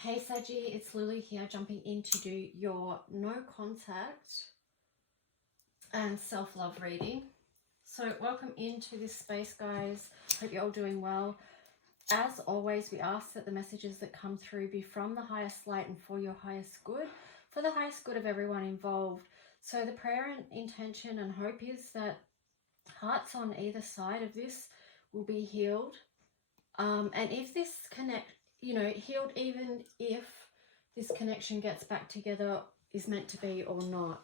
Hey Saggy, it's Lulu here, jumping in to do your no contact and self-love reading. So welcome into this space, guys. Hope you're all doing well. As always, we ask that the messages that come through be from the highest light and for your highest good, for the highest good of everyone involved. So the prayer and intention and hope is that hearts on either side of this will be healed. And if this healed, even if this connection gets back together, is meant to be or not.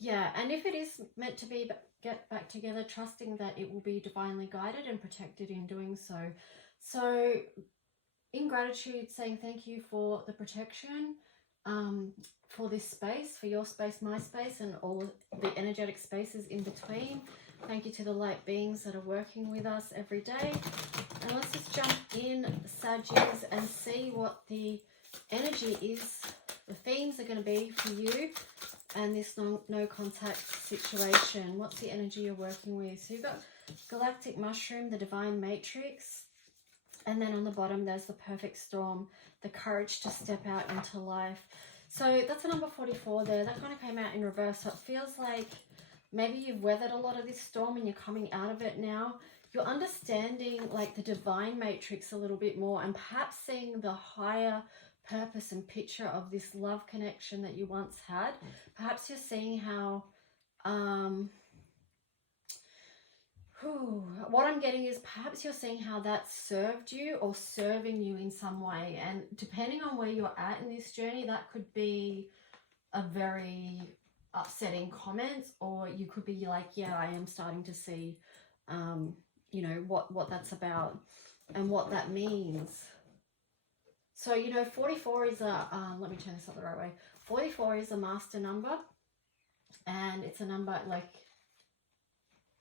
Yeah, and if it is meant to be get back together, trusting that it will be divinely guided and protected in doing so. So in gratitude, saying thank you for the protection, for this space, for your space, my space, and all the energetic spaces in between. Thank you to the light beings that are working with us every day. And let's just jump in, Saggies, and see what the energy is, the themes are going to be for you and this no contact situation. What's the energy you're working with? So you've got Galactic Mushroom, the Divine Matrix, and then on the bottom there's the Perfect Storm, the courage to step out into life. So that's a number 44 there. That kind of came out in reverse. So it feels like maybe you've weathered a lot of this storm and you're coming out of it now. You're understanding like the divine matrix a little bit more, and perhaps seeing the higher purpose and picture of this love connection that you once had. Perhaps you're seeing how what I'm getting is perhaps you're seeing how that served you or serving you in some way. And depending on where you're at in this journey, that could be a very upsetting comment, or you could be like, yeah, I am starting to see what that's about and what that means. So 44 is a let me turn this up the right way. 44 is a master number, and it's a number like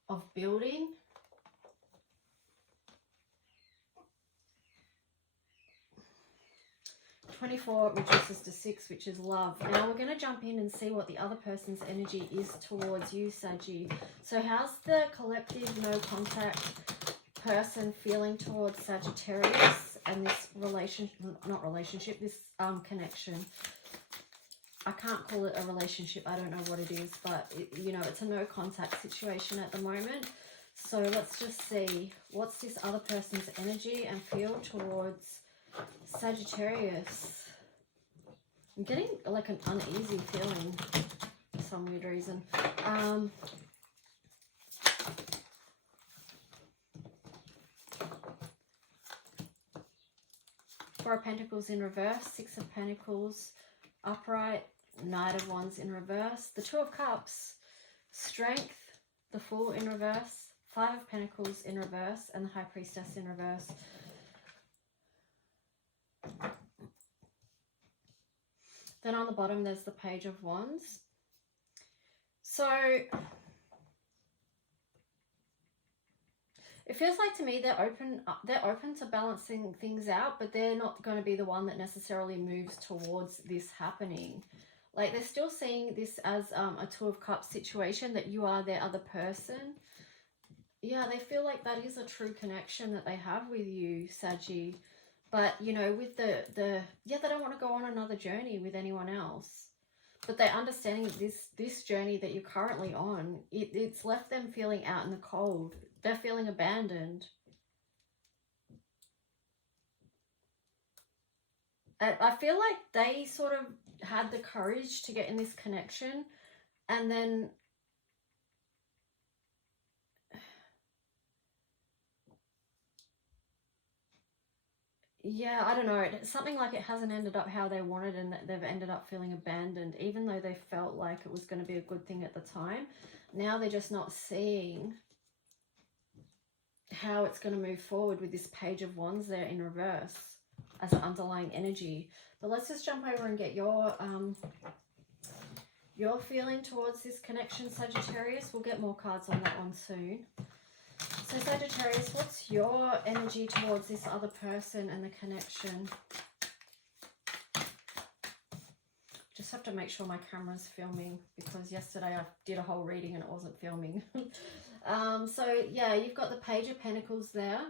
of building. 24 reduces to 6, which is love. Now we're going to jump in and see what the other person's energy is towards you, Saggy. So how's the collective no contact person feeling towards Sagittarius and this this connection? I can't call it a relationship. I don't know what it is, but it's a no contact situation at the moment. So let's just see what's this other person's energy and feel towards Sagittarius. I'm getting like an uneasy feeling for some weird reason. 4 of Pentacles in reverse, 6 of Pentacles upright, Knight of Wands in reverse, the 2 of Cups, Strength, the Fool in reverse, 5 of Pentacles in reverse, and the High Priestess in reverse. Then on the bottom there's the Page of Wands. So it feels like to me they're open to balancing things out, but they're not going to be the one that necessarily moves towards this happening. Like they're still seeing this as a 2 of Cups situation, that you are their other person. Yeah, they feel like that is a true connection that they have with you, Saggy. But, with they don't want to go on another journey with anyone else. But they're understanding this journey that you're currently on, it's left them feeling out in the cold. They're feeling abandoned. I feel like they sort of had the courage to get in this connection, and then yeah, I don't know. Something like it hasn't ended up how they wanted, and they've ended up feeling abandoned, even though they felt like it was going to be a good thing at the time. Now they're just not seeing how it's going to move forward with this Page of Wands there in reverse as an underlying energy. But let's just jump over and get your feeling towards this connection, Sagittarius. We'll get more cards on that one soon. So Sagittarius, what's your energy towards this other person and the connection? Just have to make sure my camera's filming, because yesterday I did a whole reading and it wasn't filming. So yeah, you've got the Page of Pentacles there.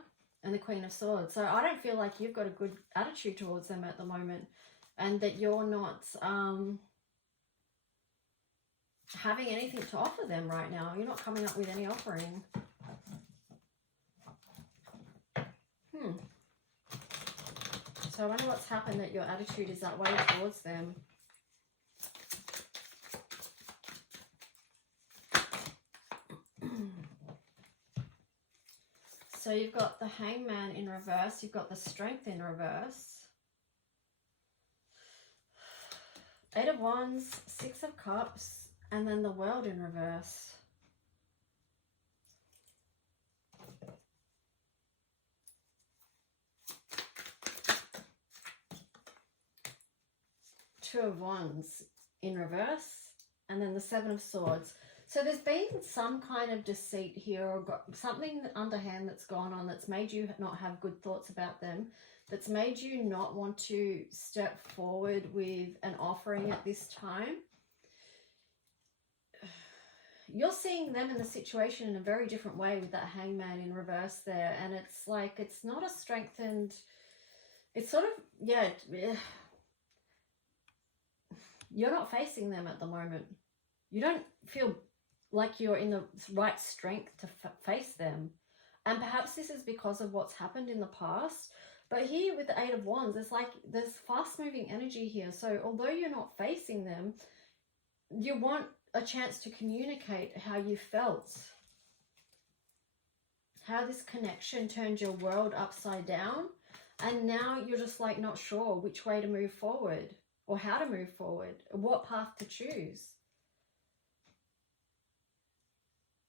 and the Queen of Swords. So I don't feel like you've got a good attitude towards them at the moment, and that you're not having anything to offer them right now. You're not coming up with any offering. So I wonder what's happened that your attitude is that way towards them. So you've got the Hangman in reverse, you've got the Strength in reverse, 8 of Wands, 6 of Cups, and then the World in reverse. Two of Wands in reverse, and then the 7 of Swords. So there's been some kind of deceit here, or got something underhand that's gone on that's made you not have good thoughts about them, that's made you not want to step forward with an offering at this time. You're seeing them in the situation in a very different way with that Hangman in reverse there, and it's like, it's not a strengthened, it's sort of, yeah, you're not facing them at the moment. You don't feel like you're in the right strength to face them. And perhaps this is because of what's happened in the past. But here with the 8 of Wands, it's like there's fast-moving energy here. So although you're not facing them, you want a chance to communicate how you felt. How this connection turned your world upside down. And now you're just like not sure which way to move forward, or how to move forward, what path to choose.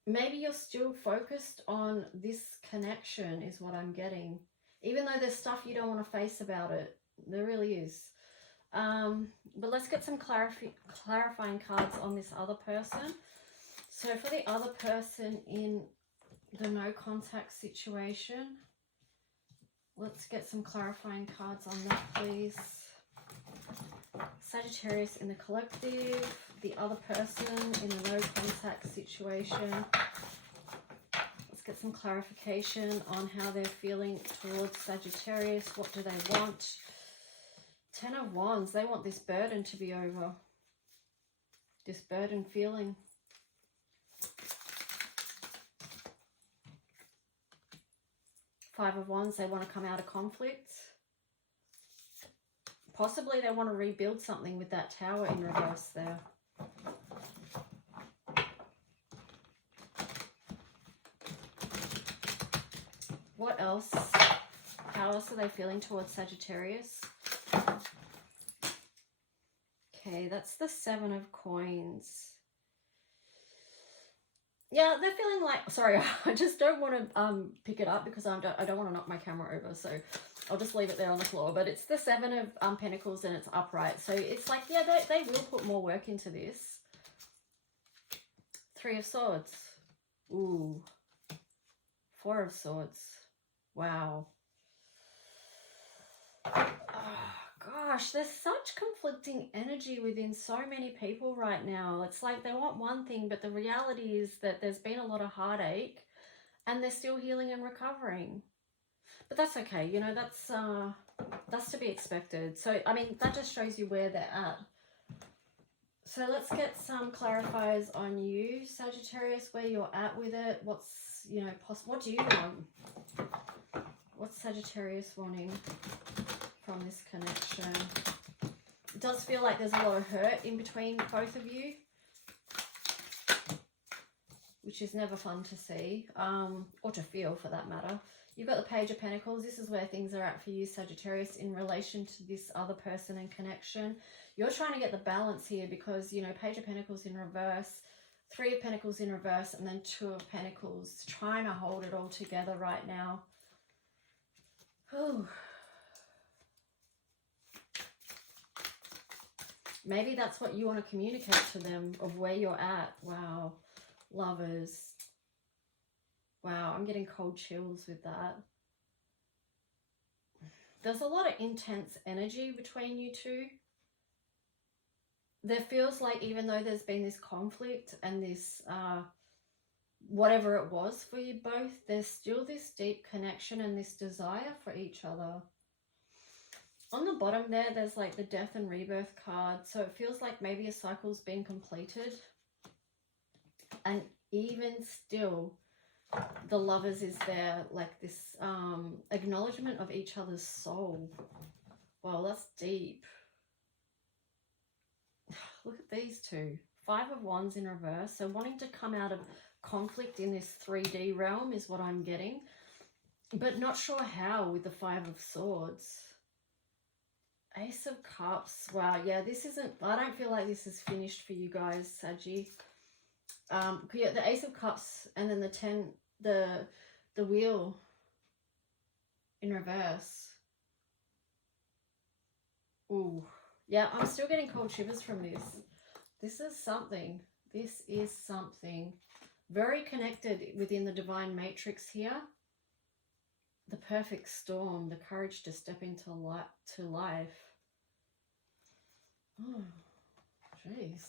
Maybe you're still focused on this connection is what I'm getting. Even though there's stuff you don't want to face about it. There really is. But let's get some clarifying cards on this other person. So for the other person in the no contact situation, let's get some clarifying cards on that, please. Sagittarius in the collective, the other person in the no contact situation. Let's get some clarification on how they're feeling towards Sagittarius. What do they want? 10 of Wands, they want this burden to be over. This burden feeling. Five of Wands, they want to come out of conflict. Possibly they want to rebuild something with that Tower in reverse there. What else? How else are they feeling towards Sagittarius? Okay, that's the 7 of Coins. Yeah, they're feeling like, sorry, I just don't want to pick it up because I don't want to knock my camera over, so I'll just leave it there on the floor. But it's the 7 of Pentacles and it's upright. So it's like, yeah, they will put more work into this. 3 of Swords. Ooh. 4 of Swords. Wow. Oh, gosh, there's such conflicting energy within so many people right now. It's like they want one thing, but the reality is that there's been a lot of heartache and they're still healing and recovering. But that's okay, you know, that's to be expected. So, I mean, that just shows you where they're at. So let's get some clarifiers on you, Sagittarius, where you're at with it. What's, you know, what do you want? What's Sagittarius wanting from this connection? It does feel like there's a lot of hurt in between both of you, which is never fun to see, or to feel for that matter. You've got the Page of Pentacles. This is where things are at for you, Sagittarius, in relation to this other person and connection. You're trying to get the balance here because, you know, Page of Pentacles in reverse, 3 of Pentacles in reverse, and then 2 of Pentacles, trying to hold it all together right now. Whew. Maybe that's what you want to communicate to them, of where you're at. Wow. Lovers. Wow, I'm getting cold chills with that. There's a lot of intense energy between you two. There feels like, even though there's been this conflict and this whatever it was for you both, there's still this deep connection and this desire for each other. On the bottom there, there's like the death and rebirth card. So it feels like maybe a cycle's been completed. And even still, the lovers is there, like this acknowledgement of each other's soul. Well, that's deep. Look at these two. 5 of Wands in reverse. So wanting to come out of conflict in this 3D realm is what I'm getting. But not sure how with the 5 of Swords. Ace of Cups. Wow, yeah, this isn't... I don't feel like this is finished for you guys, Saggy. Yeah, the Ace of Cups and then the 10... The Wheel in reverse. Ooh. Yeah, I'm still getting cold shivers from this. This is something. This is something. Very connected within the divine matrix here. The perfect storm. The courage to step into life. Oh, jeez.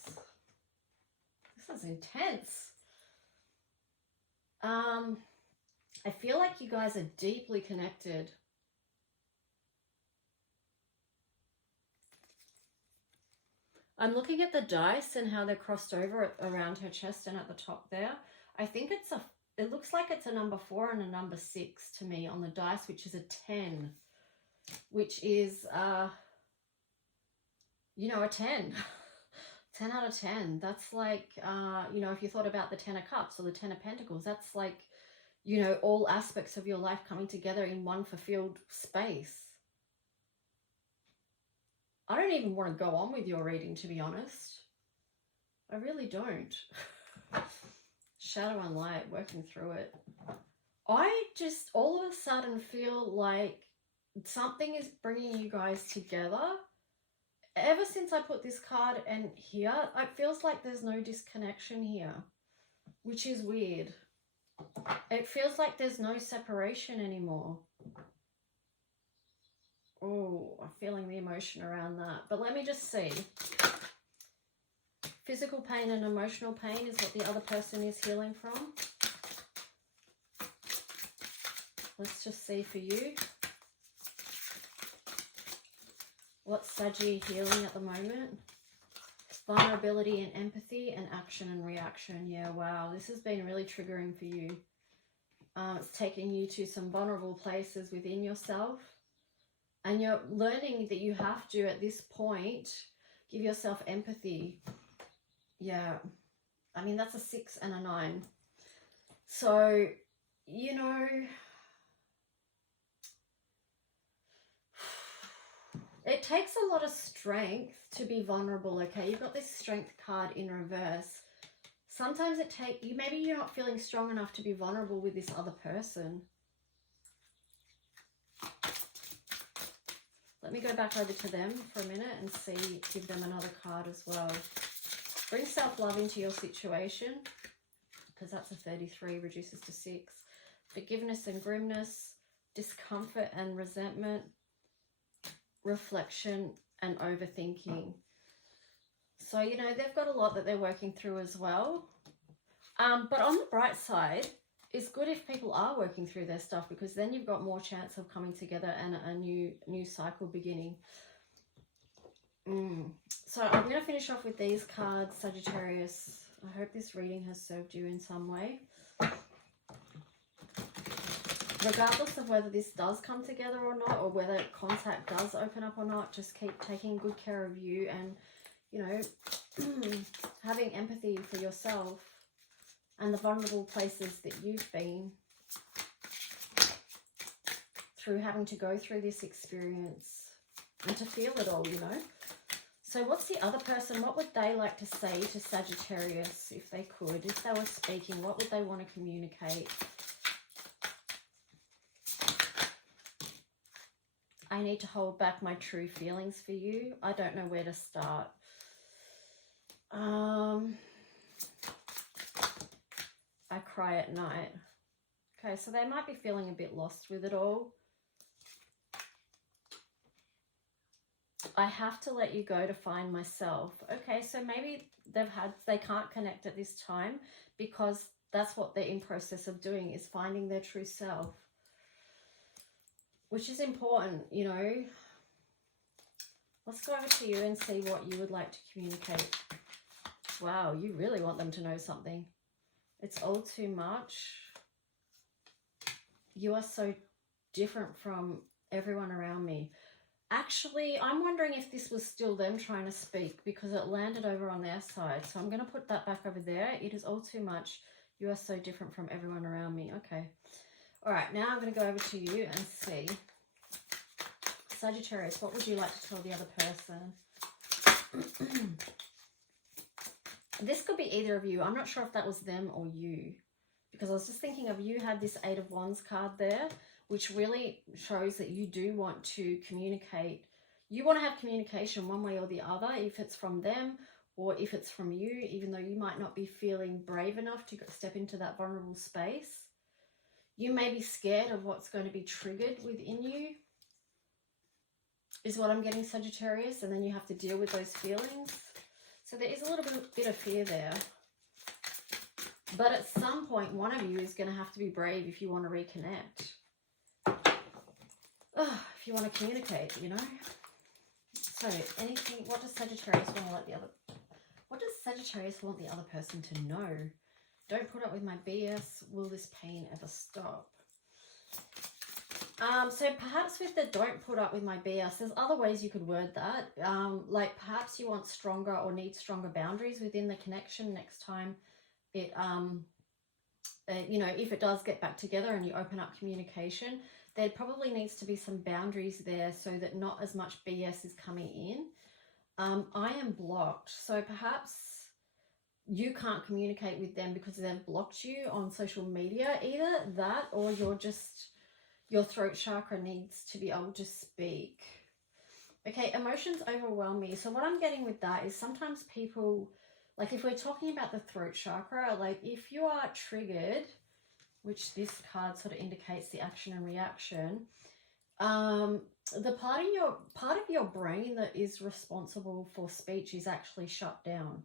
This is intense. I feel like you guys are deeply connected. I'm looking at the dice and how they're crossed over around her chest and at the top there. I think it looks like it's a number 4 and a number 6 to me on the dice, which is a 10, which is, you know, a 10. 10 out of 10. That's like, you know, if you thought about the 10 of Cups or the 10 of Pentacles, that's like, you know, all aspects of your life coming together in one fulfilled space. I don't even want to go on with your reading, to be honest. I really don't. Shadow and light, working through it. I just all of a sudden feel like something is bringing you guys together. Ever since I put this card in here, it feels like there's no disconnection here, which is weird. It feels like there's no separation anymore. Oh, I'm feeling the emotion around that. But let me just see. Physical pain and emotional pain is what the other person is healing from. Let's just see for you. What's Saggy healing at the moment? Vulnerability and empathy and action and reaction. Yeah, wow. This has been really triggering for you. It's taking you to some vulnerable places within yourself. And you're learning that you have to, at this point, give yourself empathy. Yeah. I mean, that's a 6 and a 9. So, you know, it takes a lot of strength to be vulnerable, okay? You've got this strength card in reverse. Sometimes maybe you're not feeling strong enough to be vulnerable with this other person. Let me go back over to them for a minute and see, give them another card as well. Bring self-love into your situation, because that's a 33, reduces to 6. Forgiveness and grimness, discomfort and resentment, reflection and overthinking. So, you know, they've got a lot that they're working through as well. But on the bright side, it's good if people are working through their stuff, because then you've got more chance of coming together and a new cycle beginning. So I'm going to finish off with these cards, Sagittarius. I hope this reading has served you in some way. Regardless of whether this does come together or not, or whether contact does open up or not, just keep taking good care of you and, you know, having empathy for yourself and the vulnerable places that you've been through, having to go through this experience and to feel it all, you know. So what's the other person? What would they like to say to Sagittarius if they could? If they were speaking, what would they want to communicate? I need to hold back my true feelings for you. I don't know where to start. I cry at night. Okay, so they might be feeling a bit lost with it all. I have to let you go to find myself. Okay, so maybe they can't connect at this time because that's what they're in process of doing, is finding their true self, which is important, you know. Let's go over to you and see what you would like to communicate. Wow, you really want them to know something. It's all too much. You are so different from everyone around me. Actually, I'm wondering if this was still them trying to speak, because it landed over on their side. So I'm going to put that back over there. It is all too much. You are so different from everyone around me. Okay. All right. Now I'm going to go over to you and see. Sagittarius, what would you like to tell the other person? This could be either of you. I'm not sure if that was them or you, because I was just thinking of, you had this 8 of Wands card there, which really shows that you do want to communicate. You want to have communication one way or the other, if it's from them or if it's from you, even though you might not be feeling brave enough to step into that vulnerable space. You may be scared of what's going to be triggered within you, is what I'm getting, Sagittarius, and then you have to deal with those feelings. So there is a little bit of fear there. But at some point, one of you is going to have to be brave if you want to reconnect. If you want to communicate, you know. So anything, what does Sagittarius want to let the other, what does Sagittarius want the other person to know? Don't put up with my BS. Will this pain ever stop? So perhaps with the don't put up with my BS, there's other ways you could word that. Like perhaps you want stronger or need stronger boundaries within the connection next time it, you know, if it does get back together and you open up communication, there probably needs to be some boundaries there so that not as much BS is coming in. I am blocked. So perhaps you can't communicate with them because they've blocked you on social media. Either that, or you're just, your throat chakra needs to be able to speak. Okay, emotions overwhelm me. So what I'm getting with that is sometimes people, like if we're talking about the throat chakra, like if you are triggered, which this card sort of indicates the action and reaction, the part of your brain that is responsible for speech is actually shut down.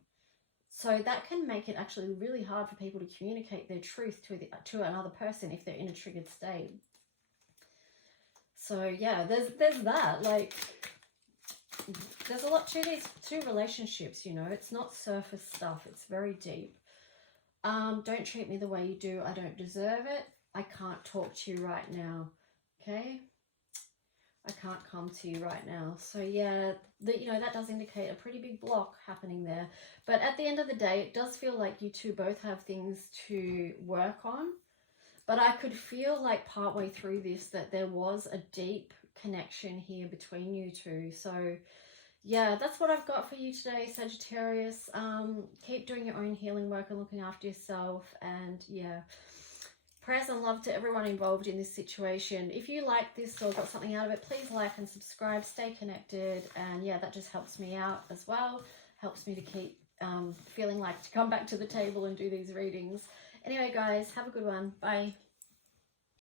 So that can make it actually really hard for people to communicate their truth to another person if they're in a triggered state. So yeah, there's that. Like, there's a lot to these two relationships, you know. It's not surface stuff. It's very deep. Don't treat me the way you do. I don't deserve it. I can't talk to you right now. Okay? I can't come to you right now. So yeah, you know, that does indicate a pretty big block happening there. But at the end of the day, it does feel like you two both have things to work on. But I could feel like partway through this that there was a deep connection here between you two. So yeah, that's what I've got for you today, Sagittarius. Keep doing your own healing work and looking after yourself. And yeah, prayers and love to everyone involved in this situation. If you like this or got something out of it, please like and subscribe. Stay connected. And yeah, that just helps me out as well. Helps me to keep feeling like to come back to the table and do these readings. Anyway, guys, have a good one. Bye.